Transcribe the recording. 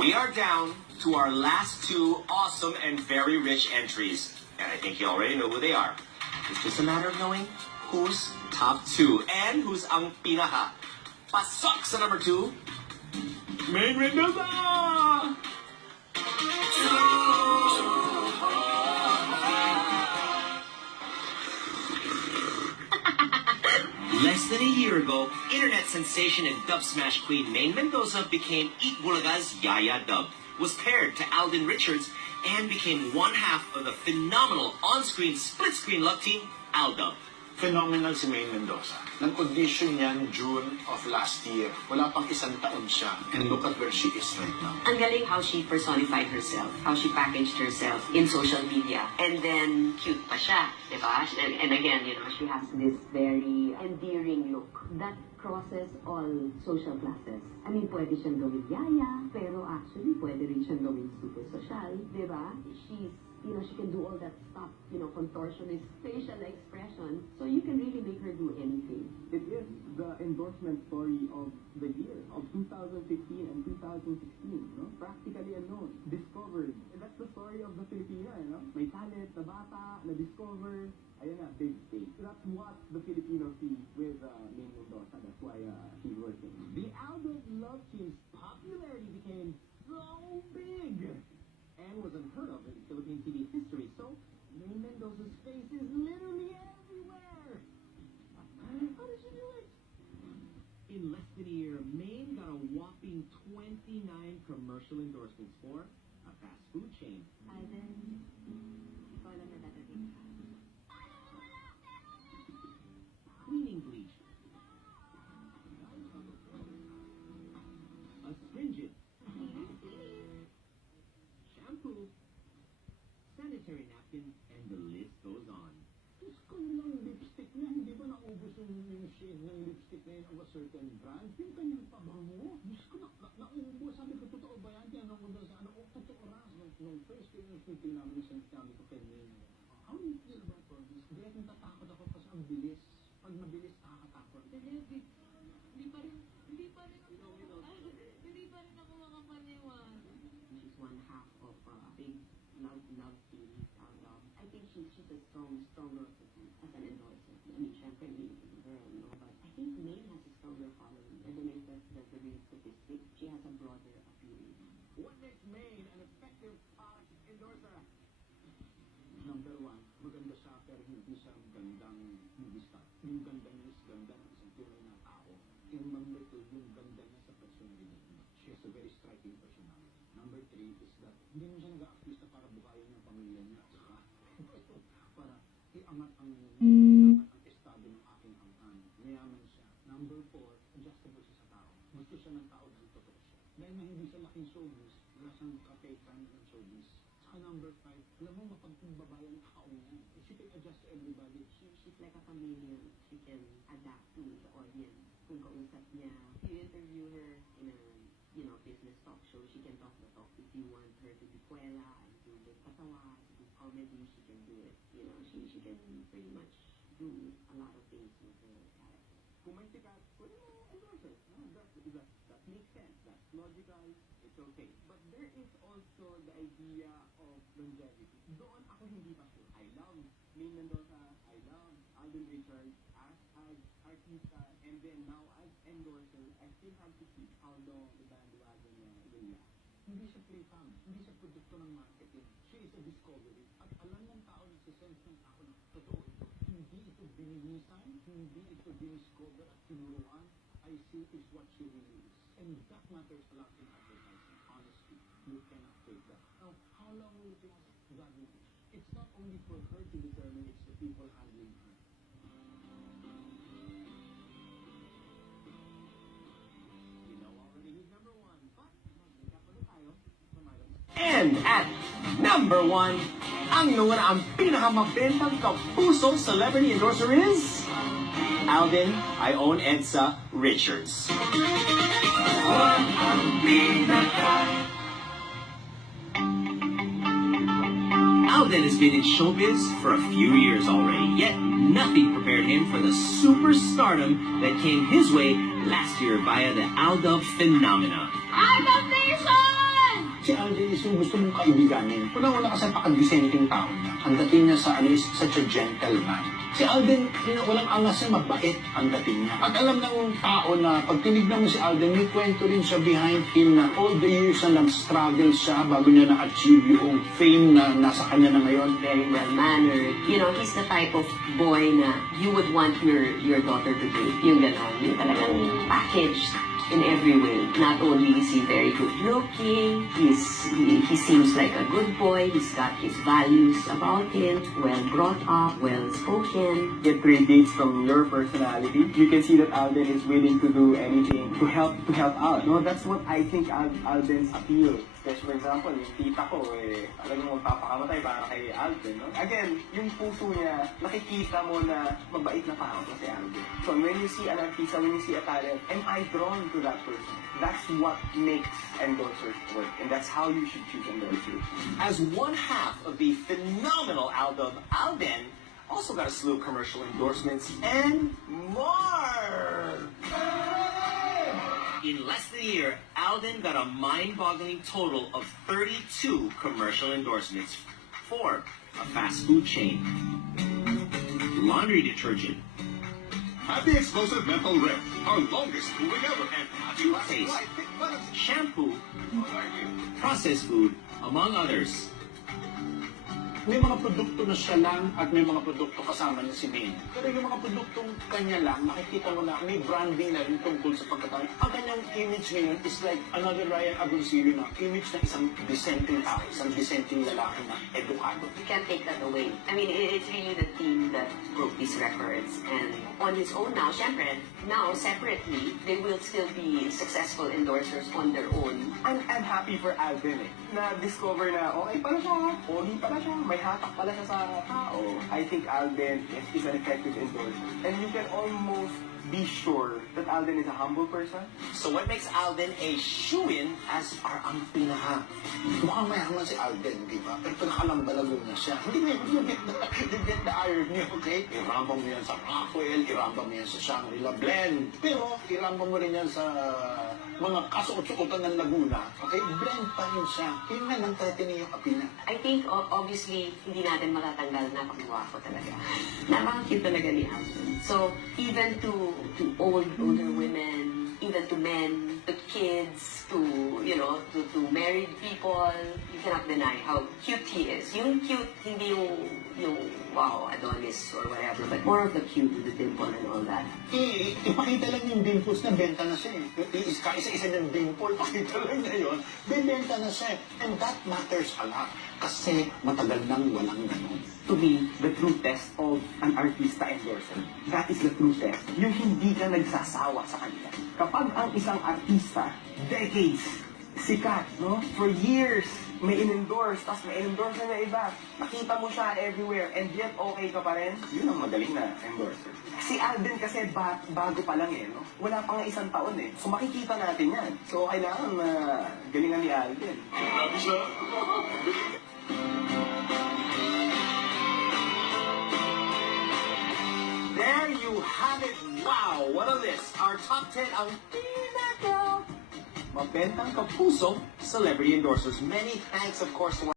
We are down to our last two awesome and very rich entries. And I think you already know who they are. It's just a matter of knowing who's top two and who's ang pinaka. Pasok sa number two, Maine Mendoza! Less than a year ago, internet sensation and dub smash queen Maine Mendoza became Eat Bulaga's Yaya Dub, was paired to Alden Richards, and became one half of the phenomenal on-screen split-screen love team, Aldub. Phenomenal si Maine Mendoza. Nag-audition yan June of last year. Wala pang isang taon siya. And look at where she is right now. Ang galing how she personified herself, how she packaged herself in social media. And then, cute pa siya, di ba? And again, you know, she has this very endearing look that crosses all social classes. I mean, pwede siyang gawin yaya, pero actually, pwede rin siyang gawin super social, di ba? She's, you know, she can do all that stuff, you know, contortionist facial expression, so you can really make her do anything. It is the endorsement story of the year, of 2015 and 2016, no? Practically unknown, discovered. And that's the story of the Filipino, you know? May talent, na bata, na discover, ayun na, big stage. That's what the Filipinos see with Maine Mendoza. That's why she's working. The Aldub Love Team's popularity became so big and was unheard of in Philippine TV history. So, Maine Mendoza's face is literally everywhere. How did she do it? In less than a year, Maine got a whopping 29 commercial endorsements for a fast food chain. Alden, ikaw lang nadadating ka. Cleaning bleach, astringent, shampoo, sanitary napkin, and the list goes on. Diyos ko lang lipstick na, hindi ba naubos yung shade ng lipstick na yun of a certain brand? Yung kanyang pabango, Diyos ko naubos. Sabi ko, totoo ba yan? Tinanong ko doon sa ano, totoo ra. Nung first year yung shooting namin, sinasabi ko kay Maine, how do you feel about all this? Hindi ako natatakot ako kasi ang bilis. Pag mabilis, nakakatakot. Hindi pa rin ako makapaniwala. She's one half of a big love team. I think she's a stronger as an endorser. I mean, syempre, Maine is a girl, no? But I think Maine has a stronger following. I don't know if that's the real statistic. She has a broader appeal. What makes Maine an effective product endorser? Number one, maganda siya pero hindi siya gandang movie star. Yung ganda niya is ganda ng isang tunay na tao. And number two, yung ganda niya sa personality. She has a very striking personality. Number three is that hindi mo siya nag-a-artista para buhayin ng pamilya niya. Para iangat ang estado ng aking angkan. Mayaman siya. Number four, adjustable siya sa tao. Gusto siya ng tao dahil totoo siya. Dahil na hindi siya laking showbiz, wala siyang kapekan ng showbiz. Saka number five, alam mo mapagkumbabay ang tao niya. She can adjust to everybody. She's like a chameleon. She can adapt to the audience. Kung kausap niya, if you interview her in a, you know, business talk show, she can talk the talk. If you want her to be kwela and to do patawa, to do comedy, she can do it. You know, she can pretty much do a lot of things with her character. Kung may sikat, pwede mo endorse it. No, that makes sense. That's logical. It's okay. But there is also the idea of longevity. Doon ako hindi pa sure. I love Maine Mendoza. I love Alden Richards as artista. And then now as endorser, I still have to see how long the bandwagon will last. Hindi siya play-fam. Hindi siya produkto ng marketing. She is a discovery. At alam ng tao, nagsisense ng tao na totoo ito. Hindi ito binilisan. Hindi ito diniscover at tinuruan. I see is what she really is. And that matters a lot in advertising. Honestly, you cannot fake that. Now, how long will it last? God knows. It's not only for her to determine, it's the people handling her. You know already who's number one, but magkita pa rin tayo. And at number one, ang naman ang pinakamabentang kapusong celebrity endorser is Alden, I own EDSA Richards. Alden has been in showbiz for a few years already, yet nothing prepared him for the superstardom that came his way last year via the Aldub phenomena. Aldub Nation! Si Alden is yung gusto mong kaibiganin. Unang-una kasi napaka-dissenting tao niya. Ang dating niya sa is such a gentleman. Si Alden, walang angas niya, mabait ang dating niya. At alam ng tao na pag tinignan mo si Alden, may kwento rin siya behind him na all the years na nag-struggle siya bago niya na-achieve yung fame na nasa kanya na ngayon. Very well-mannered. You know, he's the type of boy na you would want your daughter to date. Yung gano'n, yung talagang packaged in every way. Not only is he very good looking, he seems like a good boy, he's got his values about him, well brought up, well spoken. Get great dates from your personality. You can see that Alden is willing to do anything to help out. No, that's what I think Alden's appeal. Kasi for example, yung tita ko, talagang magpapakamatay para kay Alden, no? Again, yung puso niya, nakikita mo na mabait na tao to si Alden. So when you see an artista, when you see a talent, am I drawn to that person? That's what makes endorsers work, and that's how you should choose endorsers. As one half of the phenomenal album, Alden also got a slew of commercial endorsements and more. In less than a year, Alden got a mind-boggling total of 32 commercial endorsements for a fast food chain, laundry detergent, Happy Explosive Menthol Rip, our longest cooling ever, and toothpaste, shampoo, processed food, among others. May mga produkto na siya lang at may mga produkto kasama niya si Maine. Pero yung mga produktong kanya lang, makikita mo na may branding na rin tungkol sa pagkatao. Ang kanyang image ngayon is like another Ryan Agoncillo na image ng isang dissenting tao, isang dissenting lalaki na edukado. You can't take that away. I mean, it's really the team that broke these records. And on his own now, syempre, now separately, they will still be successful endorsers on their own. I'm happy for Alden na-discover na, okay pala siya, pogi pala siya, may hatak pala siya sa tao. I think Alden is an effective endorser. And you can almost be sure that Alden is a humble person. So what makes Alden a shoo-in as our Ang pinaka, mukhang mayaman si Alden, di ba? Pero pinakalambalagong na siya. Hindi mo, you get the irony, okay? Irambang mo yan sa Rockwell, irambang mo yan sa Shangri-La Blend. Pero irambang mo rin yan sa mga kasuot-suotan ng Laguna. Okay? Blend pa rin siya. Yun nga nang tatini yung api niya. I think, obviously, hindi natin matatanggal na pagwapo talaga. Napaka-cute talaga ni Alden. So, even to older women, even to men, to kids, to married people, you cannot deny how cute he is. Yung cute, hindi yung wow, Adonis or whatever, but more of the cute with the dimple and all that. Ipakita lang yung dimples na benta na siya eh. Isa-isa ng dimple, pakita lang na yun, benta na siya. And that matters a lot. Kasi matagal nang walang ganun. To me, the true test of an artista endorser, that is the true test. Yung hindi ka nagsasawa sa kanila. Kapag ang isang artista, decades, sikat, no? For years, may in-endorse, tapos may in-endorse na iba. Nakita mo siya everywhere, and yet okay ka pa rin. Yun ang magaling na endorser. Si Alden kasi bago pa lang eh, no? Wala pa nga isang taon eh. So makikita natin yan. So kailangan na galingan ni Alden. There you have it. Wow, what a list. Our top 10 ang pinaka mabentang kapuso celebrity endorsers. Many thanks, of course, to